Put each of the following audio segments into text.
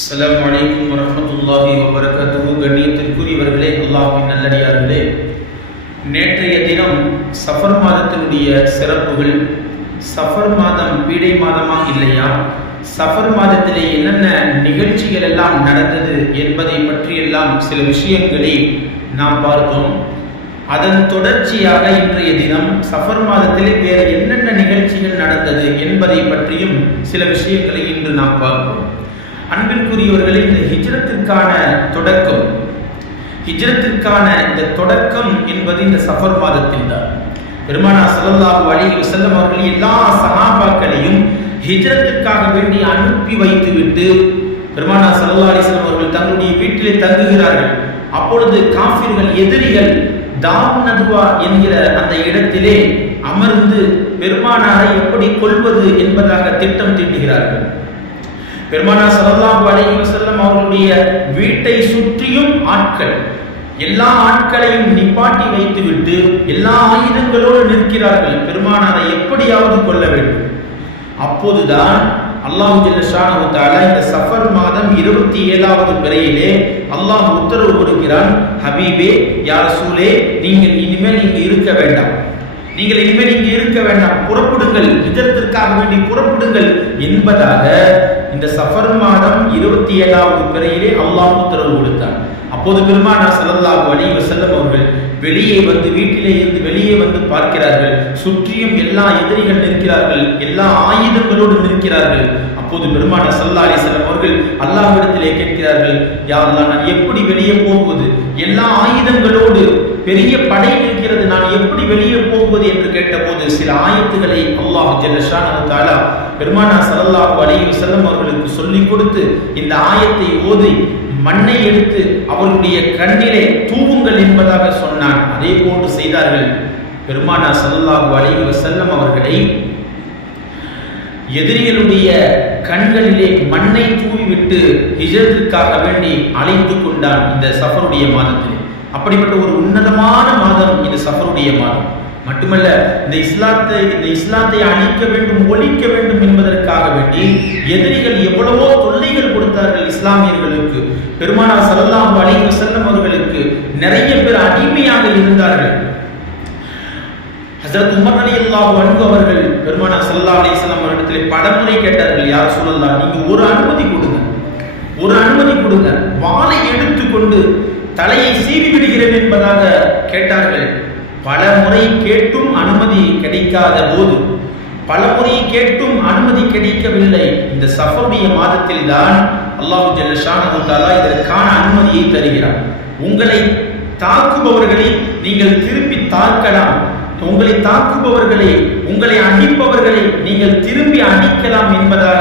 அஸ்ஸலாமு அலைக்கும் வரஹ்மத்துல்லாஹி வபரகாத்துஹு. கண்ணியத்திற்குரியவர்களே, அல்லாஹ்வின் நல்லடியார்களே, நேற்றைய தினம் சஃபர் மாதத்தினுடைய சிறப்புகள், சஃபர் மாதம் பீடை மாதமா இல்லையா, சஃபர் மாதத்திலே என்னென்ன நிகழ்ச்சிகள் எல்லாம் நடந்தது என்பதை பற்றியெல்லாம் சில விஷயங்களை நாம் பார்த்தோம். அதன் தொடர்ச்சியாக இன்றைய தினம் சஃபர் மாதத்திலே வேறு என்னென்ன நிகழ்ச்சிகள் நடந்தது என்பதை பற்றியும் சில விஷயங்களை இன்று நாம் பார்ப்போம். அன்பிற்குரியவர்களே, இந்த ஹிஜ்ரத்திற்கான இந்த தொடக்கம் என்பது இந்த சஃபர் மாதத்தில் தான். பெருமானார் ஸல்லல்லாஹு அலைஹி வஸல்லம் அவர்கள் எல்லா சஹாபாக்களையும் ஹிஜ்ரத்திற்காக வேண்டி அனுப்பி வைத்துவிட்டு பெருமானார் ஸல்லல்லாஹு அலைஹி வஸல்லம் அவர்கள் தங்களுடைய வீட்டிலே தங்குகிறார்கள். அப்பொழுது காஃபிர்கள், எதிரிகள் தார் நதுவா என்கிற அந்த இடத்திலே அமர்ந்து பெருமானாரை எப்படி கொல்வது என்பதாக திட்டம் தீட்டுகிறார்கள். பெருமானார் ஸல்லல்லாஹு அலைஹி வஸல்லம் அவர்களுடைய வீட்டை சுற்றியும் ஆட்கள், எல்லா ஆட்களையும் நிப்பாட்டி வைத்துவிட்டு எல்லா ஆயுதங்களோடு நிற்கிறார்கள். பெருமானாரை எப்படியாவது கொல்ல வேண்டும். அப்போதுதான் அல்லாஹ் ஜல்ல ஷானஹு தஆலா இந்த சஃபர் மாதம் 27வது பிறையிலே அல்லாஹ் உத்தரவு கொடுக்கிறான், ஹபீபே, யா ரசூலே, நீங்கள் இனிமேல் இங்கு இருக்க வேண்டாம், புறப்படுங்கள், ஹிஜ்ரத்திற்காக வேண்டி புறப்படுங்கள் என்பதாக இந்த சஃபர் மாதம் 27வது பிறையிலே அல்லாஹ் உத்தரவு கொடுத்தான். அப்போது பெருமானார் ஸல்லல்லாஹு அலைஹி வஸல்லம் அவர்கள் வீட்டிலே இருந்து வெளியே வந்து பார்க்கிறார்கள். சுற்றியும் எல்லா எதிரிகள் நிற்கிறார்கள், எல்லா ஆயுதங்களோடு நிற்கிறார்கள். அப்போது பெருமானார் ஸல்லல்லாஹு அலைஹி வஸல்லம் அவர்கள் அல்லாஹ்விடத்திலே கேட்கிறார்கள், யா அல்லாஹ், நான் எப்படி வெளியே போவது? எல்லா ஆயுதங்களோடு பெரிய படை நிற்கிறது, நான் எப்படி வெளியே போவது என்று கேட்டபோது சில ஆயத்துக்களை அல்லாஹ் ஜல்ல ஷானஹு தஆலா பெருமானார் ஸல்லல்லாஹு அலைஹி வஸல்லம் அவர்களுக்கு சொல்லிக் கொடுத்து இந்த ஆயத்தை ஓதி மண்ணை எடுத்து அவர்களுடைய கண்ணிலே தூவுங்கள் என்பதாக சொன்னான். அதே போன்று செய்தார்கள். பெருமானார் ஸல்லல்லாஹு அலைஹி வஸல்லம் அவர்களை எதிரிகளுடைய கண்களிலே மண்ணை தூவிவிட்டு ஹிஜ்ரத்திற்காக வேண்டி அழைத்து கொண்டான் இந்த சஃபருடைய மாதத்திலே. அப்படிப்பட்ட ஒரு உன்னதமான மாதம் இது சஃபருடைய மாதம். மட்டுமல்ல, இந்த இஸ்லாத்தை அழிக்க வேண்டும், ஒழிக்க வேண்டும் என்பதற்காக வேண்டி எதிரிகள் எவ்வளவோ தொல்லைகள் கொடுத்தார்கள் இஸ்லாமியர்களுக்கு. பெருமானார் ஸல்லல்லாஹு அலைஹி வஸல்லம் அவர்களுக்கு நிறைய பேர் அடிமையாக இருந்தார்கள். ஹஜ்ரத் உமர் ரலியல்லாஹு அன்ஹு அவர்கள் பெருமானார் ஸல்லல்லாஹு அலைஹி வஸல்லம் அவர்களிடத்திலே பலமுறை கேட்டார்கள், யா ரசூலல்லாஹ், நீங்க ஒரு அனுமதி கொடுங்க, வாளை எடுத்துக்கொண்டு தலையை சீவி விடுகிறேன் என்பதாக கேட்டார்கள். பல முறை கேட்டும் அனுமதி கிடைக்காத போது, கிடைக்கவில்லை. இந்த சஃபருடைய மாதத்தில் தான் அல்லாஹ் ஜல்ல ஷானஹு தஆலா இதற்கான அனுமதியை தருகிறார். உங்களை தாக்குபவர்களை நீங்கள் திருப்பி தாக்கலாம், உங்களை அடிப்பவர்களை நீங்கள் திரும்பி அடிக்கலாம் என்பதாக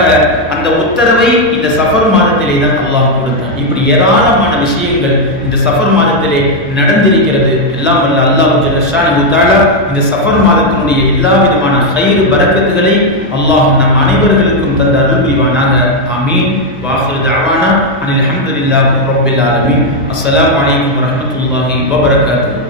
அந்த உத்தரவை இந்த சஃபர் மாதத்திலே தான் அல்லாஹ் கொடுத்தான். இப்படி ஏராளமான விஷயங்கள் இந்த சஃபர் மாதத்திலே நடந்திருக்கிறது. எல்லாம் வல்ல அல்லாஹ் ஜல்ல ஷானஹு தஆலா இந்த சஃபர் மாதத்தினுடைய எல்லா விதமான கைர் பரக்கத்துகளை அல்லாஹ் நம் அனைவர்களுக்கும் தந்த அருள் புரிவானாக. ஆமீன். வாஹிரு தஅவானா அனில் ஹம்துலில்லாஹி ரப்பில் ஆலமீன். அஸ்ஸலாமு அலைக்கும் வரஹ்மத்துல்லாஹி வபரகாத்துஹு.